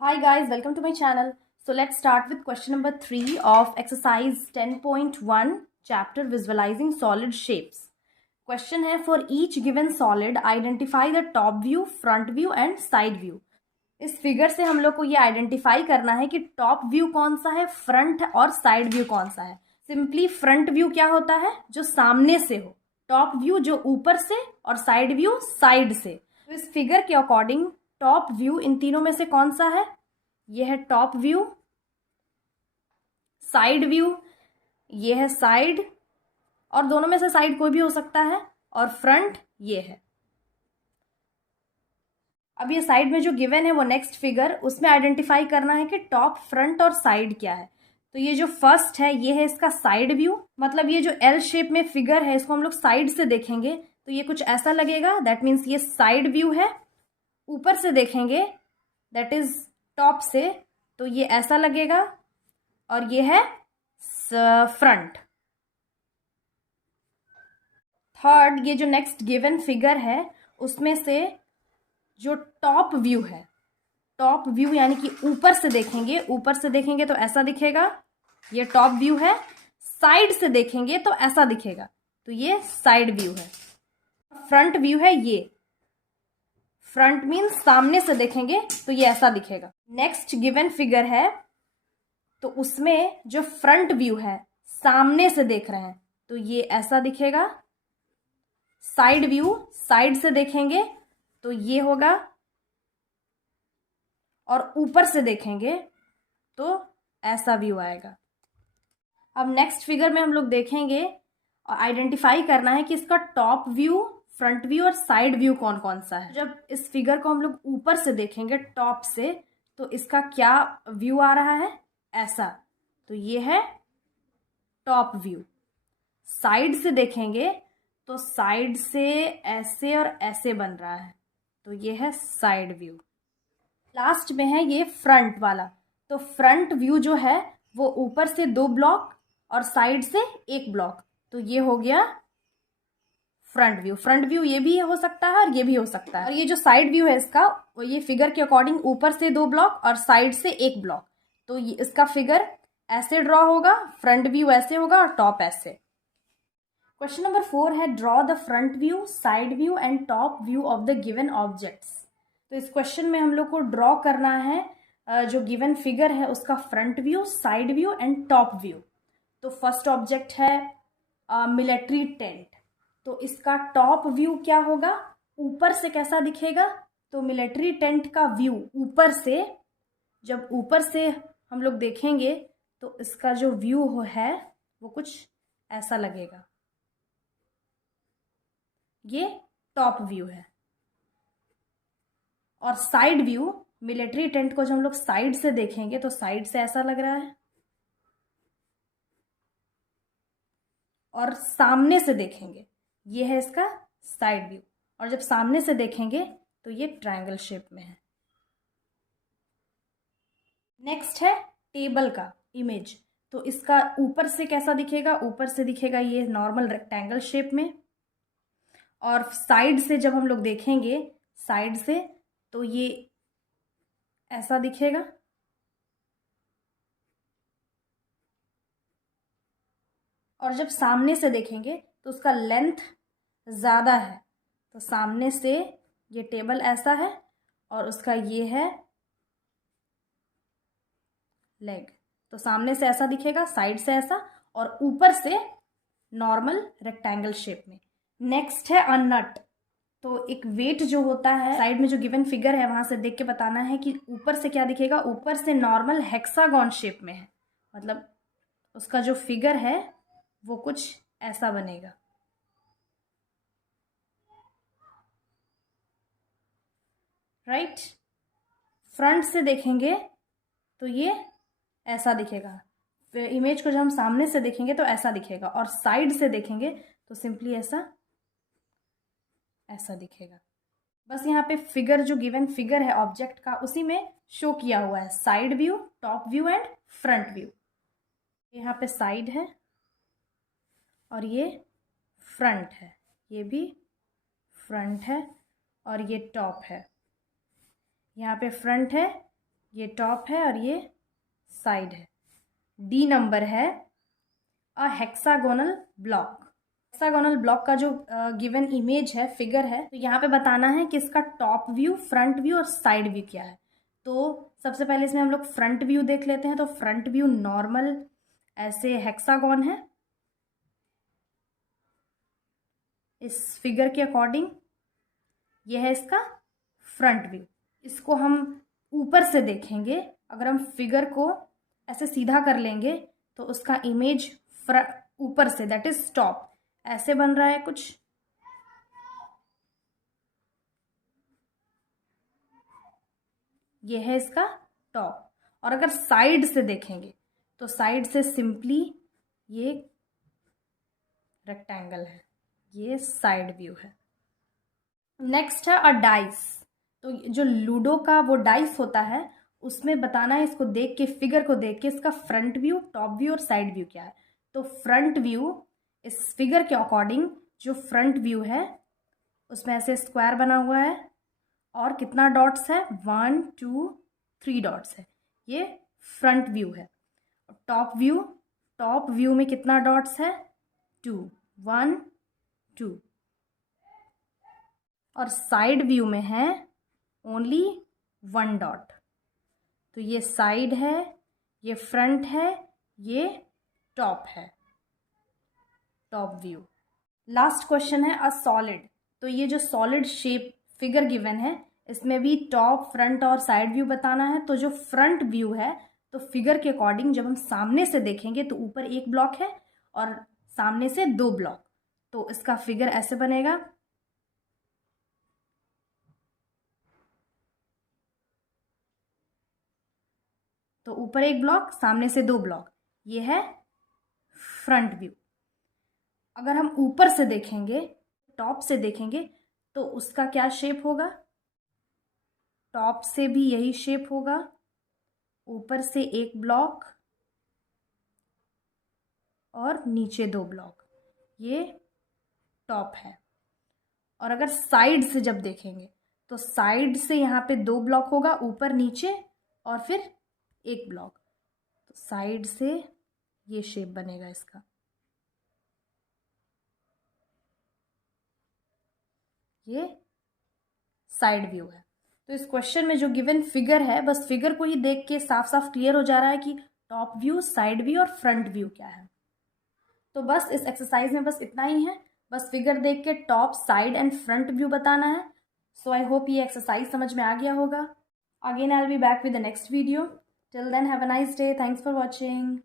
Hi guys, welcome to my channel. So let's start with question number 3 of exercise 10.1 chapter visualizing solid shapes. Question है for each given solid identify the top view, front view and side view. इस figure से हम लोग को ये identify करना है कि टॉप व्यू कौन सा है, फ्रंट और साइड व्यू कौन सा है. सिंपली फ्रंट व्यू क्या होता है, जो सामने से हो. टॉप व्यू जो ऊपर से और साइड व्यू साइड से. तो इस फिगर के अकॉर्डिंग टॉप व्यू इन तीनों में से कौन सा है. ये है टॉप व्यू, साइड व्यू, ये है साइड और दोनों में से साइड कोई भी हो सकता है, और फ्रंट ये है. अब ये साइड में जो गिवन है वो नेक्स्ट फिगर, उसमें आइडेंटिफाई करना है कि टॉप, फ्रंट और साइड क्या है. तो ये जो फर्स्ट है ये है इसका साइड व्यू. मतलब ये जो एल शेप में फिगर है इसको हम लोग साइड से देखेंगे तो ये कुछ ऐसा लगेगा. दैट मीन्स ये साइड व्यू है. ऊपर से देखेंगे दैट इज टॉप से, तो ये ऐसा लगेगा. और ये है फ्रंट. थर्ड, ये जो नेक्स्ट गिवन फिगर है उसमें से जो टॉप व्यू है, टॉप व्यू यानी कि ऊपर से देखेंगे, ऊपर से देखेंगे तो ऐसा दिखेगा, ये टॉप व्यू है. साइड से देखेंगे तो ऐसा दिखेगा, तो ये साइड व्यू है. फ्रंट व्यू है ये. फ्रंट मीन्स सामने से देखेंगे तो ये ऐसा दिखेगा. नेक्स्ट गिवन फिगर है तो उसमें जो फ्रंट व्यू है सामने से देख रहे हैं तो ये ऐसा दिखेगा. साइड व्यू साइड से देखेंगे तो ये होगा, और ऊपर से देखेंगे तो ऐसा व्यू आएगा. अब नेक्स्ट फिगर में हम लोग देखेंगे और आइडेंटिफाई करना है कि इसका टॉप व्यू, फ्रंट व्यू और साइड व्यू कौन कौन सा है. जब इस फिगर को हम लोग ऊपर से देखेंगे टॉप से तो इसका क्या व्यू आ रहा है, ऐसा. तो ये है टॉप व्यू. साइड से देखेंगे तो साइड से ऐसे और ऐसे बन रहा है, तो ये है साइड व्यू. लास्ट में है ये फ्रंट वाला. तो फ्रंट व्यू जो है वो ऊपर से 2 ब्लॉक और साइड से 1 ब्लॉक, तो ये हो गया फ्रंट व्यू. फ्रंट व्यू ये भी हो सकता है और ये भी हो सकता है. और ये जो साइड व्यू है इसका, वो ये फिगर के अकॉर्डिंग ऊपर से 2 ब्लॉक और साइड से 1 ब्लॉक, तो ये इसका फिगर ऐसे ड्रॉ होगा. फ्रंट व्यू ऐसे होगा और टॉप ऐसे. क्वेश्चन नंबर 4 है draw the front view, side view and top view of the given objects. तो इस क्वेश्चन में हम लोग को ड्रॉ करना है जो गिवन फिगर है उसका front view, side view and top view. तो फर्स्ट ऑब्जेक्ट है मिलिट्री टेंट. तो इसका टॉप व्यू क्या होगा, ऊपर से कैसा दिखेगा. तो मिलिट्री टेंट का व्यू ऊपर से, जब ऊपर से हम लोग देखेंगे तो इसका जो व्यू है वो कुछ ऐसा लगेगा. ये टॉप व्यू है. और साइड व्यू, मिलिट्री टेंट को जब हम लोग साइड से देखेंगे तो साइड से ऐसा लग रहा है, और सामने से देखेंगे ये है इसका साइड व्यू, और जब सामने से देखेंगे तो ये ट्रायंगल शेप में है. नेक्स्ट है टेबल का इमेज. तो इसका ऊपर से कैसा दिखेगा, ऊपर से दिखेगा ये नॉर्मल रेक्टेंगल शेप में, और साइड से जब हम लोग देखेंगे साइड से तो ये ऐसा दिखेगा. और जब सामने से देखेंगे तो उसका लेंथ ज़्यादा है, तो सामने से ये टेबल ऐसा है और उसका ये है लेग. तो सामने से ऐसा दिखेगा, साइड से ऐसा, और ऊपर से नॉर्मल रेक्टेंगल शेप में. नेक्स्ट है अनट. तो एक वेट जो होता है, साइड में जो गिवन फिगर है वहां से देख के बताना है कि ऊपर से क्या दिखेगा. ऊपर से नॉर्मल हेक्सागन शेप में है, मतलब उसका जो फिगर है वो कुछ ऐसा बनेगा. राइट. फ्रंट से देखेंगे तो ये ऐसा दिखेगा. इमेज को जब हम सामने से देखेंगे तो ऐसा दिखेगा, और साइड से देखेंगे तो सिंपली ऐसा ऐसा दिखेगा. बस यहाँ पे फिगर जो गिवन फिगर है ऑब्जेक्ट का उसी में शो किया हुआ है side view, top view and front view. यहाँ पे साइड है और ये फ्रंट है, ये भी फ्रंट है और ये टॉप है. यहाँ पे फ्रंट है ये टॉप है और ये साइड है। डी नंबर है अ हेक्सागोनल ब्लॉक। हेक्सागोनल ब्लॉक का जो गिवन इमेज है, फिगर है, तो यहाँ पे बताना है कि इसका टॉप व्यू, फ्रंट व्यू और साइड व्यू क्या है। तो सबसे पहले इसमें हम लोग फ्रंट व्यू देख लेते हैं। तो फ्रंट व्यू नॉर्मल ऐसे हेक्सागोन है इस फिगर के अकॉर्डिंग। यह है इसका फ्रंट व्यू। इसको हम ऊपर से देखेंगे, अगर हम फिगर को ऐसे सीधा कर लेंगे तो उसका इमेज ऊपर से, दैट इज टॉप, ऐसे बन रहा है कुछ। ये है इसका टॉप। और अगर साइड से देखेंगे तो साइड से सिंपली ये रेक्टेंगल है, ये साइड व्यू है। नेक्स्ट है अ डाइस। तो जो लूडो का वो डाइस होता है, उसमें बताना है इसको देख के, फिगर को देख के, इसका फ्रंट व्यू, टॉप व्यू और साइड व्यू क्या है। तो फ्रंट व्यू इस फिगर के अकॉर्डिंग, जो फ्रंट व्यू है उसमें ऐसे स्क्वायर बना हुआ है और कितना डॉट्स है, 1 2 3 डॉट्स है, ये फ्रंट व्यू है। टॉप व्यू में कितना डॉट्स है, 2, 1 2। और साइड व्यू में है ओनली 1 डॉट। तो ये साइड है, ये फ्रंट है, ये टॉप है, टॉप व्यू। लास्ट क्वेश्चन है अ सॉलिड। तो ये जो सॉलिड शेप फिगर गिवन है, इसमें भी टॉप, फ्रंट और साइड व्यू बताना है। तो जो फ्रंट व्यू है, तो फिगर के अकॉर्डिंग जब हम सामने से देखेंगे तो ऊपर एक ब्लॉक है और सामने से 2 ब्लॉक, तो इसका फिगर ऐसे बनेगा। तो ऊपर एक ब्लॉक, सामने से 2 ब्लॉक, ये है फ्रंट व्यू। अगर हम ऊपर से देखेंगे, टॉप से देखेंगे, तो उसका क्या शेप होगा, टॉप से भी यही शेप होगा, ऊपर से एक ब्लॉक और नीचे 2 ब्लॉक, ये टॉप है। और अगर साइड से जब देखेंगे तो साइड से यहाँ पे 2 ब्लॉक होगा, ऊपर नीचे और फिर एक ब्लॉक, तो साइड से ये शेप बनेगा इसका, ये साइड व्यू है। तो इस क्वेश्चन में जो गिवन फिगर है, बस फिगर को ही देख के साफ साफ क्लियर हो जा रहा है कि टॉप व्यू, साइड व्यू और फ्रंट व्यू क्या है। तो बस इस एक्सरसाइज में बस इतना ही है। बस फिगर देख के top, side and front view बताना है। सो आई होप ये एक्सरसाइज समझ में आ गया होगा। Again I will be back with the next video. Till then have a nice day. Thanks for watching.